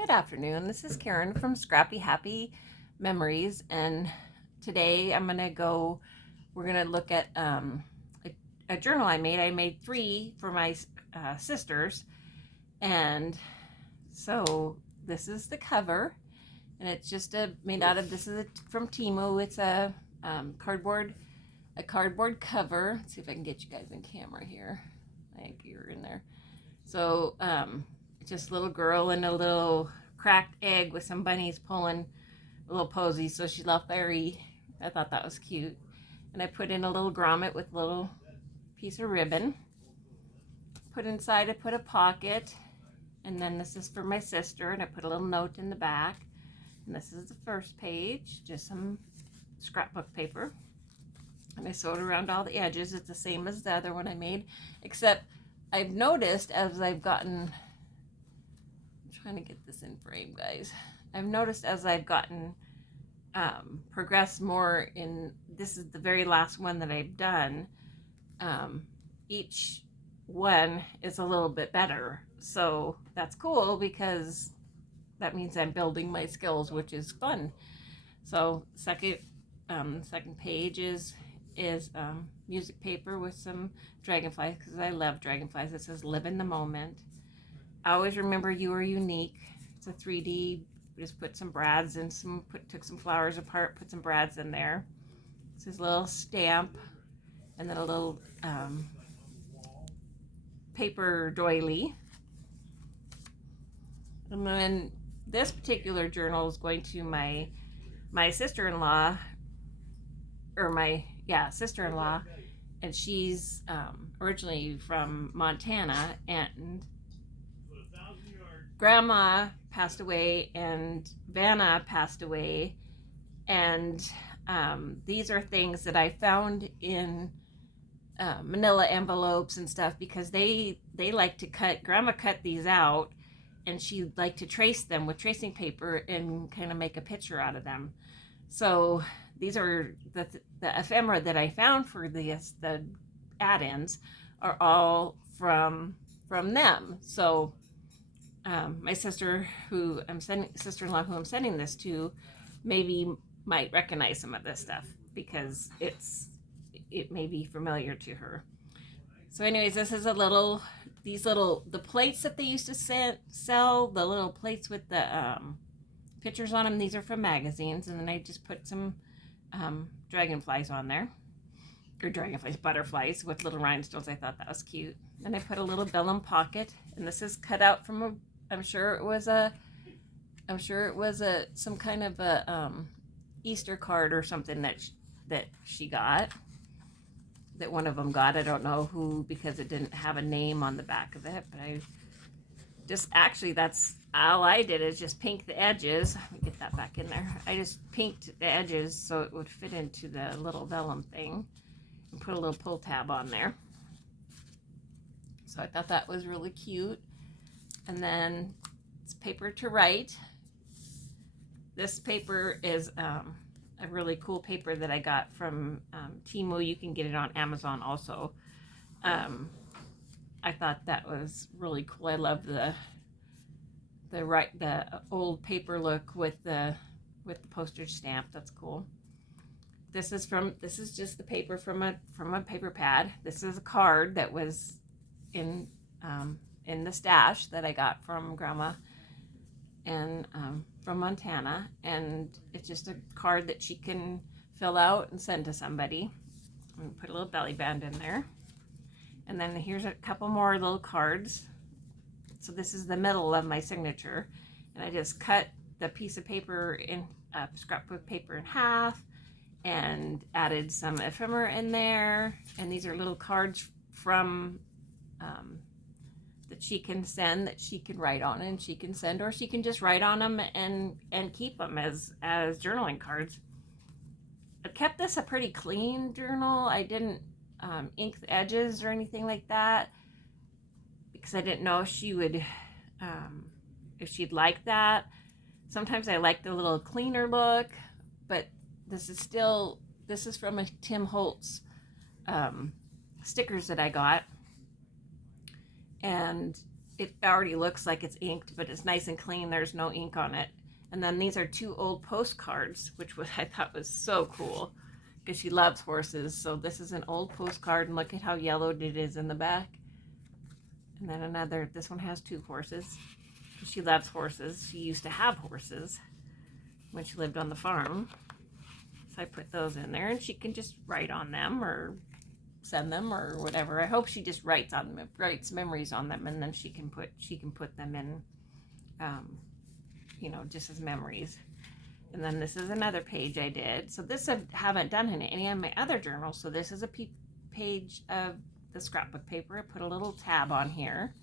Good afternoon. This is Karen from Scrappy Happy Memories, and today we're gonna look at a journal I made. I made three for my sisters, and so this is the cover, and it's just made out of, from Temu. It's cardboard cover. Let's see if I can get you guys in camera here. I think you're in there. So just a little girl and a little cracked egg with some bunnies pulling a little posy. So she loved Barry. I thought that was cute. And I put in a little grommet with a little piece of ribbon. Put inside, I put a pocket. And then this is for my sister, and I put a little note in the back. And this is the first page, just some scrapbook paper. And I sewed around all the edges. It's the same as the other one I made, except I've noticed as I've gotten, I'm trying to get this in frame, guys. I've noticed as I've gotten progressed more in, this is the very last one that I've done, each one is a little bit better. So that's cool because that means I'm building my skills, which is fun. So second page is music paper with some dragonflies, because I love dragonflies. It says live in the moment. I always remember you are unique. It's a 3D. Just put some brads and took some flowers apart, put some brads in there. This is a little stamp, and then a little paper doily. And then this particular journal is going to my sister-in-law, or sister-in-law, and she's originally from Montana, and Grandma passed away and Vanna passed away, and these are things that I found in manila envelopes and stuff, because they like to Grandma cut these out, and she liked to trace them with tracing paper and kind of make a picture out of them. So these are the ephemera that I found for the add-ins are all from them. So my sister-in-law who I'm sending this to maybe might recognize some of this stuff because it may be familiar to her. So anyways, this is the plates that they used to sell, the little plates with the pictures on them. These are from magazines, and then I just put some dragonflies on there, or butterflies with little rhinestones. I thought that was cute. And I put a little vellum pocket, and this is cut out from I'm sure it was some kind of a Easter card or something that she got, that one of them got. I don't know who, because it didn't have a name on the back of it, but that's all I did, is just pink the edges. Let me get that back in there. I just pinked the edges so it would fit into the little vellum thing, and put a little pull tab on there. So I thought that was really cute. And then it's paper to write. This paper is a really cool paper that I got from Temu. You can get it on Amazon also. I thought that was really cool. I love the old paper look with the postage stamp. That's cool. This is just the paper from a paper pad. This is a card that was in the stash that I got from Grandma and from Montana, and it's just a card that she can fill out and send to somebody. And put a little belly band in there, and then here's a couple more little cards. So this is the middle of my signature, and I just cut the piece of paper in scrapbook paper in half and added some ephemera in there. And these are little cards from that she can send, that she can write on, and she can send, or she can just write on them and keep them as journaling cards. I kept this a pretty clean journal. I didn't ink the edges or anything like that, because I didn't know if she would, if she'd like that. Sometimes I like the little cleaner look, but this is from a Tim Holtz stickers that I got, and it already looks like it's inked, but it's nice and clean. There's no ink on it. And then these are 2 old postcards, which I thought was so cool because she loves horses. So this is an old postcard, and look at how yellowed it is in the back. And then another, this one has 2 horses. She loves horses. She used to have horses when she lived on the farm. So I put those in there, and she can just write on them or send them or whatever. I hope she just writes on them, writes memories on them, and then she can put them in, you know, just as memories. And then this is another page I did. So this I haven't done in any of my other journals. So this is a page of the scrapbook paper. I put a little tab on here.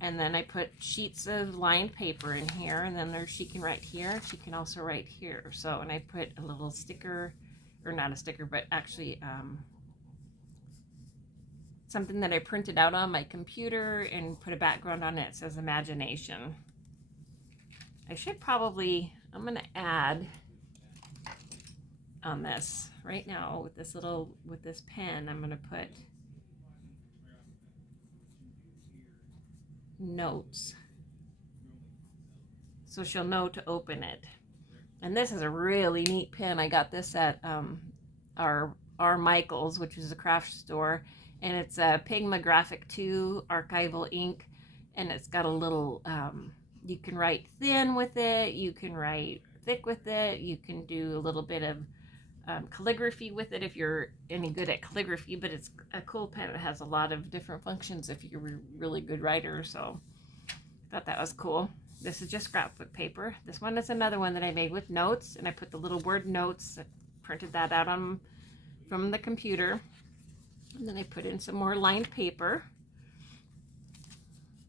And then I put sheets of lined paper in here, and then she can write here. She can also write here. So, and I put a little sticker, or not a sticker, but actually something that I printed out on my computer and put a background on it. It says imagination. I should probably, I'm going to add on this right now with this pen, I'm going to put notes so she'll know to open it. And this is a really neat pen. I got this at our Michael's, which is a craft store, and it's a Pigma Graphic 2 archival ink, and it's got a little you can write thin with it, you can write thick with it, you can do a little bit of calligraphy with it if you're any good at calligraphy, but it's a cool pen. It has a lot of different functions if you're a really good writer, so I thought that was cool. This is just scrapbook paper. This one is another one that I made with notes, and I put the little word notes, I printed that out from the computer, and then I put in some more lined paper.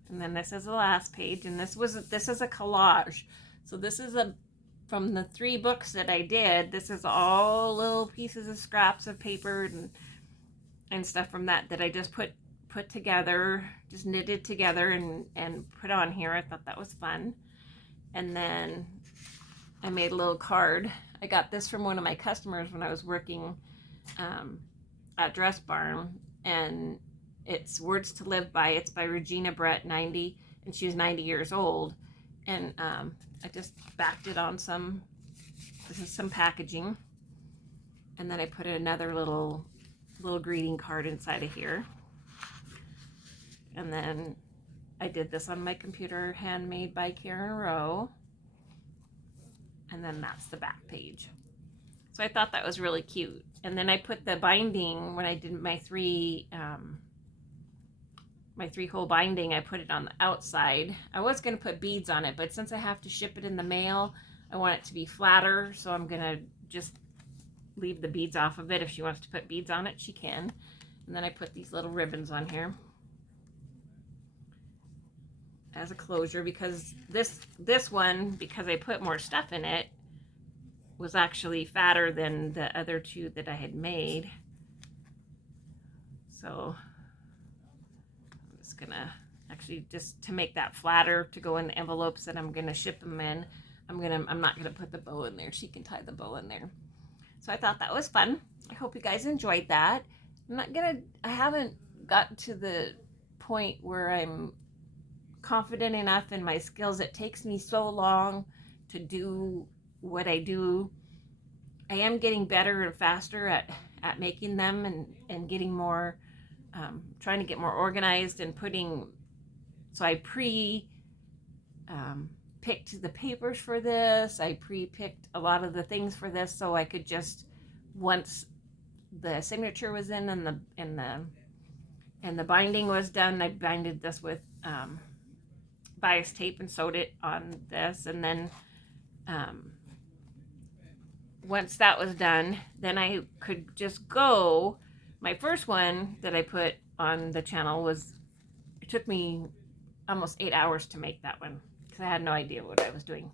And then this is the last page, and this is a collage. So this is from the 3 books that I did. This is all little pieces of scraps of paper and stuff from that I just put together, just knitted together and put on here. I thought that was fun. And then I made a little card. I got this from one of my customers when I was working at Dress Barn, and it's Words to Live By. It's by Regina Brett, 90, and she's 90 years old. And I just backed it on some packaging, and then I put another little greeting card inside of here. And then I did this on my computer, handmade by Karen Rowe. And then that's the back page. So I thought that was really cute. And then I put the binding, when I did my 3-hole binding, I put it on the outside. I was going to put beads on it, but since I have to ship it in the mail, I want it to be flatter, so I'm going to just leave the beads off of it. If she wants to put beads on it, she can. And then I put these little ribbons on here as a closure, because this one, because I put more stuff in it, was actually fatter than the other 2 that I had made. So gonna actually, just to make that flatter to go in the envelopes that I'm gonna ship them in, I'm not gonna put the bow in there. She can tie the bow in there. So I thought that was fun. I hope you guys enjoyed that. I haven't gotten to the point where I'm confident enough in my skills. It takes me so long to do what I do. I am getting better and faster at making them and getting more, trying to get more organized and so I picked the papers for this. I pre-picked a lot of the things for this, so I could just, once the signature was in and the binding was done, I binded this with bias tape and sewed it on this. And then once that was done, then I could just go. My first one that I put on the channel it took me almost 8 hours to make that one, because I had no idea what I was doing.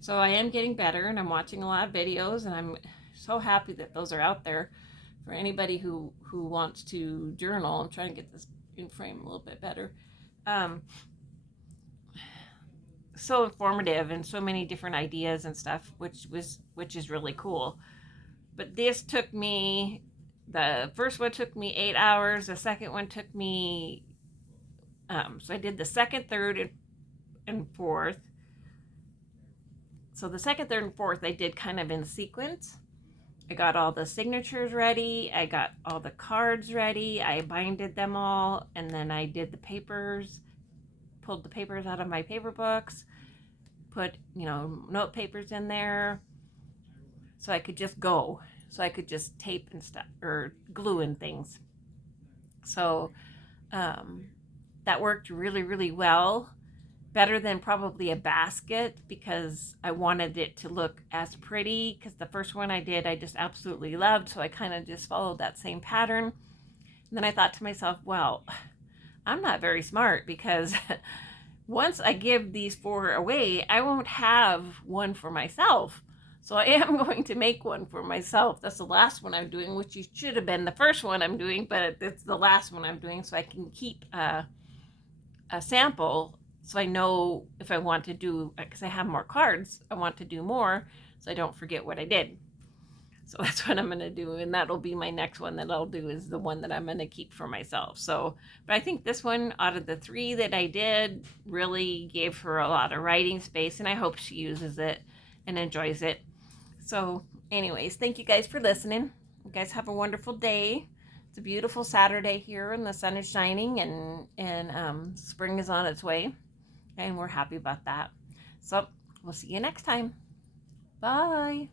So I am getting better, and I'm watching a lot of videos, and I'm so happy that those are out there for anybody who wants to journal. I'm trying to get this in frame a little bit better. So informative, and so many different ideas and stuff, which is really cool. But this took me, the first one took me 8 hours. The second one took me So I did the second, third, and fourth. So the second, third, and fourth I did kind of in sequence. I got all the signatures ready. I got all the cards ready. I binded them all, and then I did the papers, pulled the papers out of my paper books, put, note papers in there so I could just go. So I could just tape and stuff or glue and things. So that worked really, really well. Better than probably a basket because I wanted it to look as pretty, because the first one I did I just absolutely loved, so I kind of just followed that same pattern. And then I thought to myself, well, I'm not very smart, because once I give these 4 away, I won't have one for myself. So I am going to make one for myself. That's the last one I'm doing, which should have been the first one I'm doing, but it's the last one I'm doing, so I can keep a sample, so I know if I want to do, because I have more cards, I want to do more, so I don't forget what I did. So that's what I'm going to do, and that'll be my next one that I'll do, is the one that I'm going to keep for myself. So, but I think this one, out of the 3 that I did, really gave her a lot of writing space, and I hope she uses it and enjoys it. So anyways, thank you guys for listening. You guys have a wonderful day. It's a beautiful Saturday here, and the sun is shining, and spring is on its way, and we're happy about that. So we'll see you next time. Bye.